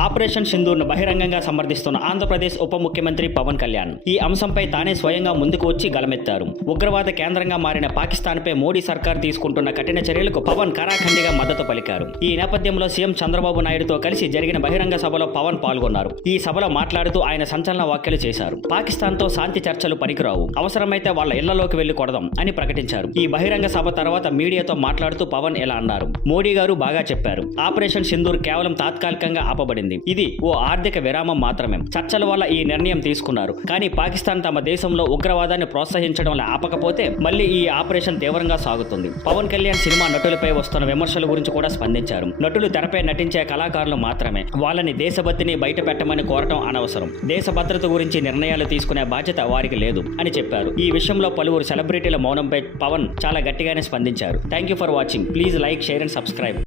Operation సింధూర్ను బహిరంగంగా సమర్థిస్తున్న ఆంధ్రప్రదేశ్ ఉప ముఖ్యమంత్రి పవన్ కళ్యాణ్ ఈ అంశంపై తానే స్వయంగా ముందుకు వచ్చి గలమెత్తారు. ఉగ్రవాద కేంద్రంగా మారిన పాకిస్తాన్పై మోడీ సర్కార్ తీసుకుంటున్న కఠిన చర్యలకు పవన్ కరాఖండిగా మద్దతు పలికారు. ఈ నేపథ్యంలో సీఎం చంద్రబాబు నాయుడుతో కలిసి జరిగిన బహిరంగ సభలో పవన్ పాల్గొన్నారు. ఈ సభలో మాట్లాడుతూ ఆయన సంచలన వ్యాఖ్యలు చేశారు. పాకిస్తాన్తో శాంతి చర్చలు పనికిరావు, అవసరమైతే వాళ్ళ ఇళ్లలోకి వెళ్లి కొడదాం అని ప్రకటించారు. ఈ బహిరంగ సభ తర్వాత మీడియాతో మాట్లాడుతూ పవన్ ఇలా అన్నారు. మోడీ గారు బాగా చెప్పారు. ఆపరేషన్ సింధూర్ కేవలం తాత్కాలికంగా ఆపబడింది. ఇది ఓ ఆర్థిక విరామం మాత్రమే. చర్చల వల్ల ఈ నిర్ణయం తీసుకున్నారు. కానీ పాకిస్తాన్ తమ దేశంలో ఉగ్రవాదాన్ని ప్రోత్సహించడం ఆపకపోతే మళ్ళీ ఈ ఆపరేషన్ తీవ్రంగా సాగుతుంది. పవన్ కళ్యాణ్ సినిమా నటులపై వస్తున్న విమర్శల గురించి కూడా స్పందించారు. నటులు తెరపై నటించే కళాకారులు మాత్రమే. వాళ్ళని దేశభక్తిని బయట పెట్టమని కోరటం అనవసరం. దేశ భద్రత గురించి నిర్ణయాలు తీసుకునే బాధ్యత వారికి లేదు అని చెప్పారు. ఈ విషయంలో పలువురు సెలబ్రిటీల మౌనంపై పవన్ చాలా గట్టిగానే స్పందించారు. Thank you for watching. Please like, share and subscribe.